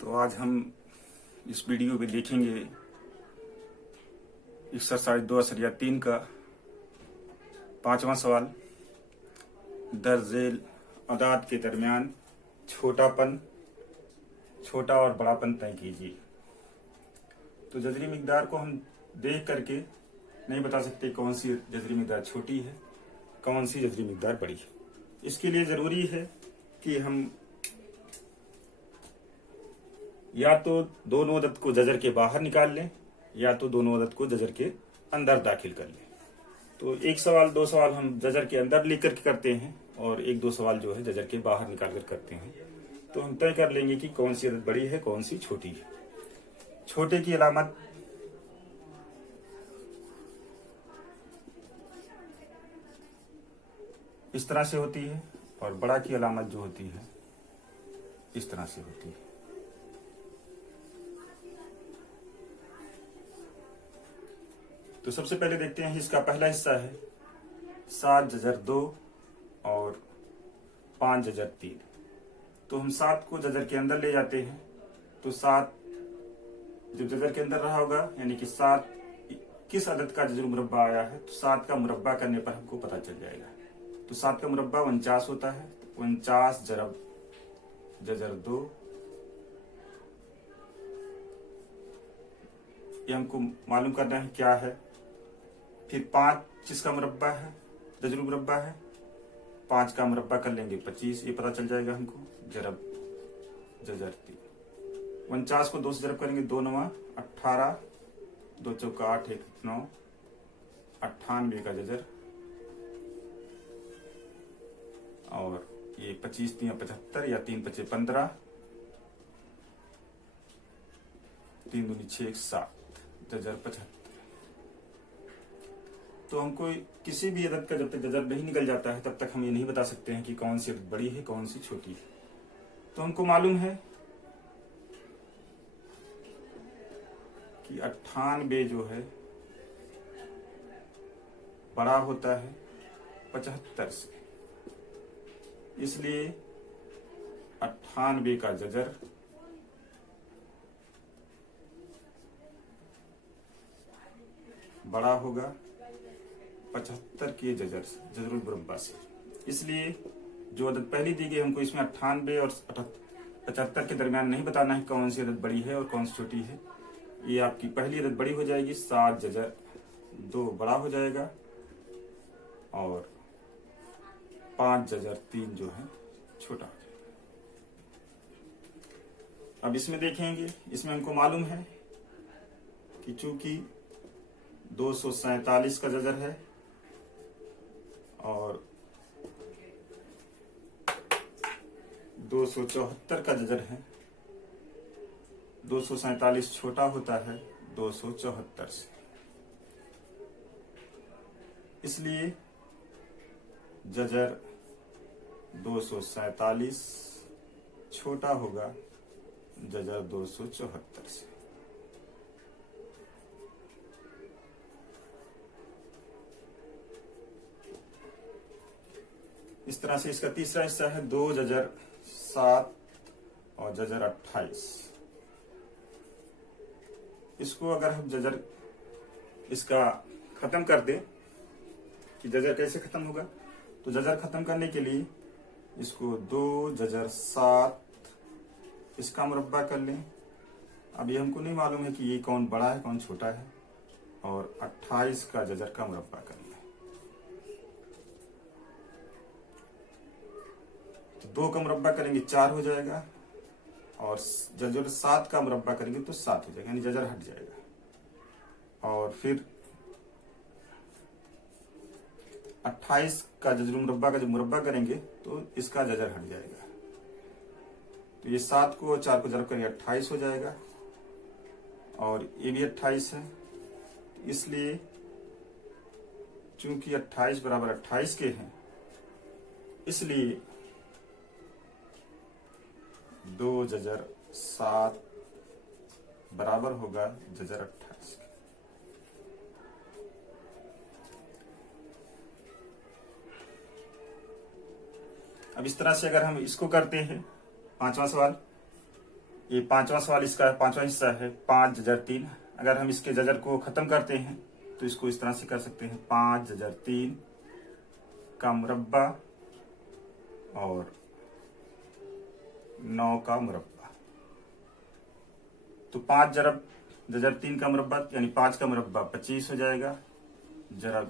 तो आज हम इस वीडियो में देखेंगे एक्सरसाइज 2 का 5वां सवाल। दर्जेल अदाद के दरमियान छोटा और बड़ापन तय कीजिए। तो जजरी मिकदार को हम देख करके नहीं बता सकते कौन सी जजरी मिकदार छोटी है, कौन सी जजरी मिकदार बड़ी है। इसके लिए जरूरी है कि हम या तो दोनों अदद को जजर के बाहर निकाल लें या तो दोनों अदद को जजर के अंदर दाखिल कर लें। तो एक सवाल दो सवाल हम जजर के अंदर लेकर के करते हैं और एक दो सवाल जो है जजर के बाहर निकाल कर करते हैं। तो हम तय कर लेंगे कि कौन सी अदद बड़ी है, कौन सी छोटी है। छोटे की अलामत इस तरह से होती है और बड़ा की अलामत जो होती है इस तरह से होती है। तो सबसे पहले देखते हैं, इसका पहला हिस्सा है 7 जजर 2 और 5 जजर 3। तो हम 7 को जजर के अंदर ले जाते हैं। तो 7 जब जजर के अंदर रहा होगा यानी कि 7 किस अदद का जजर मुरब्बा आया है, तो 7 का मुरब्बा करने पर हमको पता चल जाएगा। तो 7 का मुरब्बा 49 होता है। 49 जरब जजर 2, ये हमको मालूम करना है क्या है। फिर 5 जिसका मुरब्बा है, जजर मुरब्बा है, 5 का मुरब्बा कर लेंगे 25, ये पता चल जाएगा हमको। जरब जजर 3, 49 को 2 से जरब करेंगे, 2 9 18, 2 चौका 8, 1 9, 98 का जजर। और ये 25 3 75 या 3 5 15, 3 दूनी 6 7, जजर 75। तो हमको किसी भी अदद का जब तक जजर नहीं निकल जाता है तब तक हम ये नहीं बता सकते हैं कि कौन सी अदद बड़ी है, कौन सी छोटी है। तो हमको मालूम है कि 98 जो है बड़ा होता है 75 से, इसलिए 98 का जजर बड़ा होगा 75 के जजरुल मुरब्बा से। इसलिए जो अदद पहली दी गई हमको इसमें 98 और 75 के दरमियान नहीं बताना है कौन सी अदद बड़ी है और कौन सी छोटी है। ये आपकी पहली अदद बड़ी हो जाएगी, 7 जजर 2 बड़ा हो जाएगा और 5 जजर 3 जो है छोटा हो जाएगा। अब इसमें देखेंगे, इसमें हमको मालूम है कि चूंकि 247 का जजर है और 274 का जजर है, 247 छोटा होता है 274 से, इसलिए जजर 247 छोटा होगा जजर 274 से। इस तरह से इसका तीसरा हिस्सा है 2 जजर 7 और जजर 28। इसको अगर हम जजर इसका खत्म कर दें कि जजर कैसे खत्म होगा, तो जजर खत्म करने के लिए इसको 2 जजर 7 इसका मुरब्बा कर लें। अब ये हमको नहीं मालूम है कि ये कौन बड़ा है कौन छोटा है, और 28 का जजर का मुरब्बा कर लें। तो 2 का मुरब्बा करेंगे 4 हो जाएगा और जजर 7 का मुरब्बा करेंगे तो 7 हो जाएगा, यानी जजर हट जाएगा। और फिर 28 का जजर मुरब्बा का जब मुरब्बा करेंगे तो इसका जजर हट जाएगा। तो ये 7 को 4 को जरब करेंगे 28 हो जाएगा और ये भी 28 है। इसलिए चूंकि 28 बराबर 28 के हैं, इसलिए 2 जजर 7 बराबर होगा जजर 28 के। अब इस तरह से अगर हम इसको करते हैं पांचवा सवाल, ये पांचवा सवाल इसका पांचवा हिस्सा है 5 जजर 3। अगर हम इसके जजर को खत्म करते हैं तो इसको इस तरह से कर सकते हैं 5 जजर 3 का मुरब्बा और 9 का मुरब्बा। तो 5 जजर 3 का मुरब्बा यानी 5 का मुरब्बा 25 हो जाएगा। जरा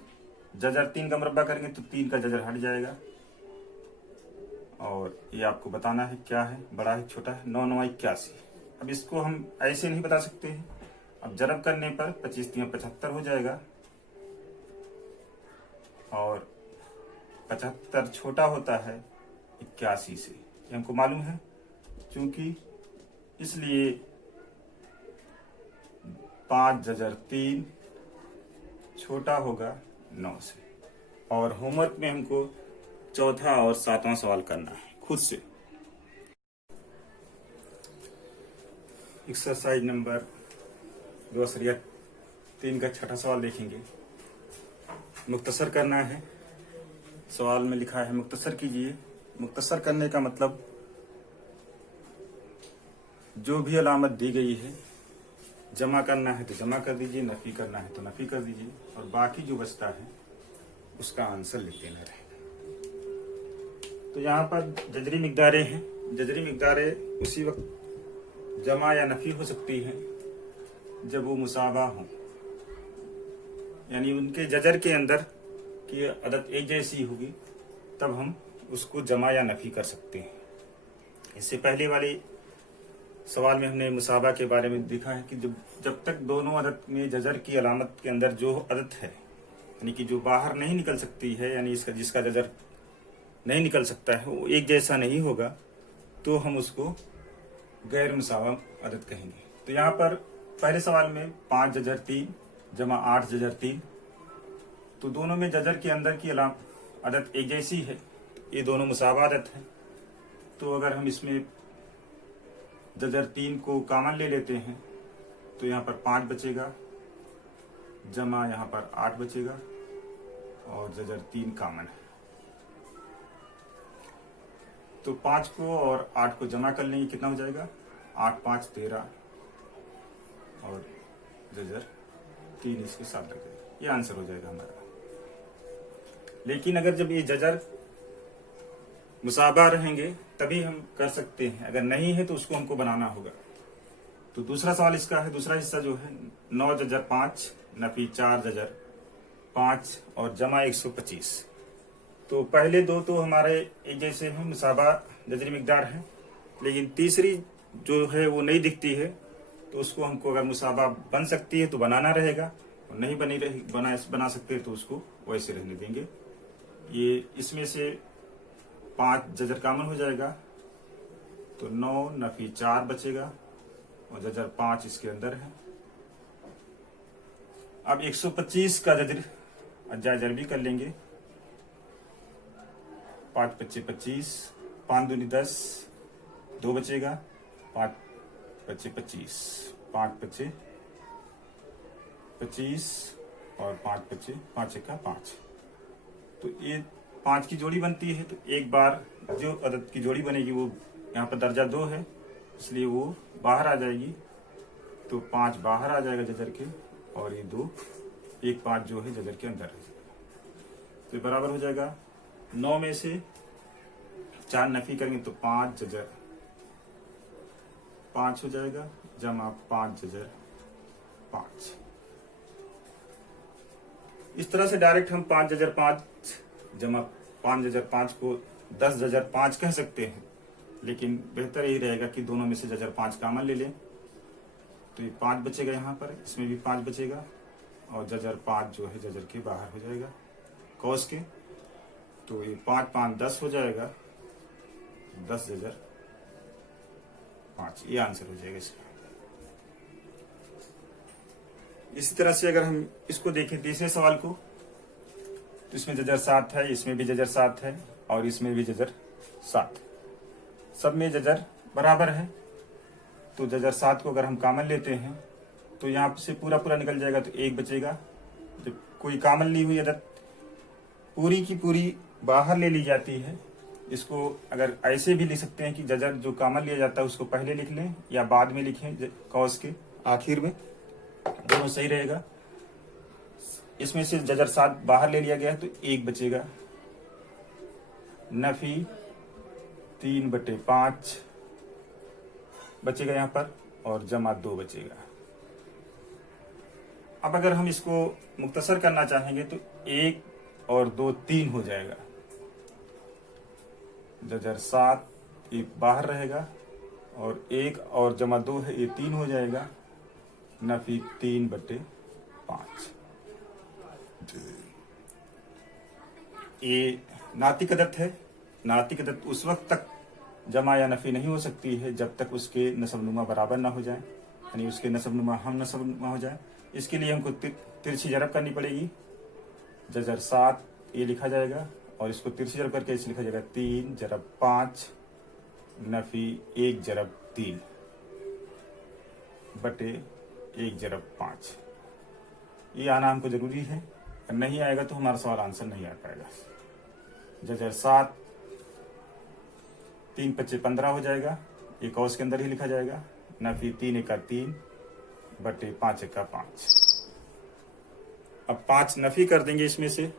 जजर 3 का मुरब्बा करेंगे तो 3 का जजर हट जाएगा। और ये आपको बताना है क्या है, बड़ा है छोटा है। 9 9 81। अब इसको हम ऐसे नहीं बता सकते हैं। अब जरब करने पर 25 3 75 हो जाएगा और 75 छोटा होता है 81 से, ये हमको मालूम है। क्योंकि इसलिए 5 जजर 3 छोटा होगा 9 से। और होमवर्क में हमको चौथा और 7वां सवाल करना है खुद से। एक्सरसाइज नंबर 2/3 का छठा सवाल देखेंगे। मुख्तसर करना है। सवाल में लिखा है मुख्तसर कीजिए। मुख्तसर करने का मतलब जो भी अलामत दी गई है जमा करना है तो जमा कर दीजिए, नफी करना है तो नफी कर दीजिए, और बाकी जो बचता है उसका आंसर लिख देना रहेगा। तो यहाँ पर जजरी मिकदारें हैं। जजरी मिकदारें उसी वक्त जमा या नफी हो सकती हैं जब वो मुसावा हो, यानी उनके जजर के अंदर की अदद एक जैसी होगी, तब हम उसको जमा या नफी कर सकते हैं। इससे पहले वाले सवाल में हमने मुसाबा के बारे में देखा है कि जब तक दोनों अदद में जजर की अलामत के अंदर जो अदद है, यानी कि जो बाहर नहीं निकल सकती है, यानी इसका जिसका जजर नहीं निकल सकता है, वो एक जैसा नहीं होगा, तो हम उसको गैर मुसावा अदद कहेंगे। तो यहाँ पर पहले सवाल में 5 जजर 3 जमा 8 जजर 3, तो दोनों में जजर के अंदर की अदद एक जैसी है, ये दोनों मुसावा अदद है। तो अगर हम इसमें जजर 3 को कॉमन ले लेते हैं तो यहाँ पर 5 बचेगा, जमा यहाँ पर 8 बचेगा, और जजर 3 कॉमन है। तो 5 को और 8 को जमा कर लेंगे, कितना हो जाएगा 8 5 13, और जजर 3 इसके साथ लग जाएगा। ये आंसर हो जाएगा हमारा। लेकिन अगर जब ये जजर मुसाबा रहेंगे तभी हम कर सकते हैं, अगर नहीं है तो उसको हमको बनाना होगा। तो दूसरा सवाल इसका है, दूसरा हिस्सा जो है 9 जजर 5 नफी 4 जजर 5 और जमा 125। तो पहले दो तो हमारे एक जैसे हैं, मुसाबा जजरी मिकदार है, लेकिन तीसरी जो है वो नहीं दिखती है, तो उसको हमको अगर मुसाबा बन सकती है तो बनाना रहेगा, और नहीं बना सकते तो उसको वैसे रहने देंगे। ये इसमें से 5 जजर कॉमन हो जाएगा, तो 9 नफी 4 बचेगा, और जजर 5 इसके अंदर है। अब 125 का जजर अज्जा भी कर लेंगे। 5 25 25, 5 दूनी 10, 2 बचेगा, 5 25 25, 5 25 25 और 5 25 5 1 5। तो ये 5 की जोड़ी बनती है, तो एक बार जो अदद की जोड़ी बनेगी वो यहाँ पर दर्जा 2 है, इसलिए वो बाहर आ जाएगी। तो 5 बाहर आ जाएगा जजर के, और ये 2 एक 5 जो है जजर के अंदर रह जाएगा। तो बराबर हो जाएगा 9 में से 4 नफी करेंगे तो 5 जजर 5 हो जाएगा, जमा 5 जजर 5। इस तरह से डायरेक्ट हम 5 जजर 5 जमा 5 जजर 5 को 10 जजर 5 कह सकते हैं, लेकिन बेहतर यही रहेगा कि दोनों में से जजर 5 कॉमन ले लें। तो ये 5 बचेगा, यहाँ पर इसमें भी 5 बचेगा, और जजर 5 जो है जजर के बाहर हो जाएगा कौस के। तो ये 5 5 10 हो जाएगा, 10 जजर 5, ये आंसर हो जाएगा इसका। इसी तरह से अगर हम इसको देखें तीसरे सवाल को, तो इसमें जजर 7 है, इसमें भी जजर 7 है, और इसमें भी जजर 7, सब में जजर बराबर है। तो जजर 7 को अगर हम कॉमन लेते हैं तो यहाँ से पूरा निकल जाएगा, तो 1 बचेगा। जब कोई कॉमन ली हुई अदद पूरी की पूरी बाहर ले ली जाती है इसको अगर ऐसे भी लिख सकते हैं कि जजर जो कॉमन लिया जाता है उसको पहले लिख लें या बाद में लिखें, कॉस के आखिर में, दोनों सही रहेगा। इसमें से जजर 7 बाहर ले लिया गया है तो 1 बचेगा। नफी 3/5 बचेगा यहाँ पर और जमा 2 बचेगा। अब अगर हम इसको मुख्तसर करना चाहेंगे तो 1 और 2 3 हो जाएगा। जजर 7 ये बाहर रहेगा और 1 और जमा 2 है, ये 3 हो जाएगा। नफी 3/5। ये नातिक अदद है। नातिक अदद उस वक्त तक जमा या नफी नहीं हो सकती है जब तक उसके नसबनुमा बराबर ना हो जाए, यानी उसके नसबनुमा हम नसबनुमा हो जाए। इसके लिए हमको तिरछी जरब करनी पड़ेगी। जजर 7 ये लिखा जाएगा और इसको तिरछी जरब करके इसे लिखा जाएगा 3/5 नफी 1/3 बटे 1/5। ये आना हमको जरूरी है, नहीं आएगा तो हमारा सवाल आंसर नहीं आ पाएगा। जजर 7 3×5 15 हो जाएगा, ये कॉस के अंदर ही लिखा जाएगा। नफी 3×1 बटे 5×5। अब 5 नफी कर देंगे इसमें से,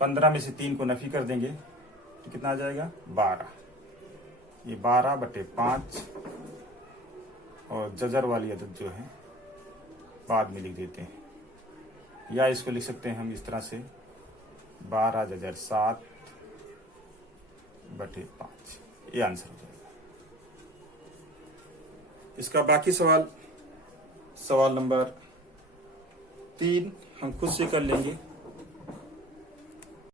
15 में से 3 को नफी कर देंगे तो कितना आ जाएगा 12। ये 12/5 और जजर वाली अदद जो है बाद में लिख देते हैं, या इसको लिख सकते हैं हम इस तरह से 12 जजर 7/5। ये आंसर हो जाएगा। इसका बाकी सवाल नंबर 3 हम खुद से कर लेंगे।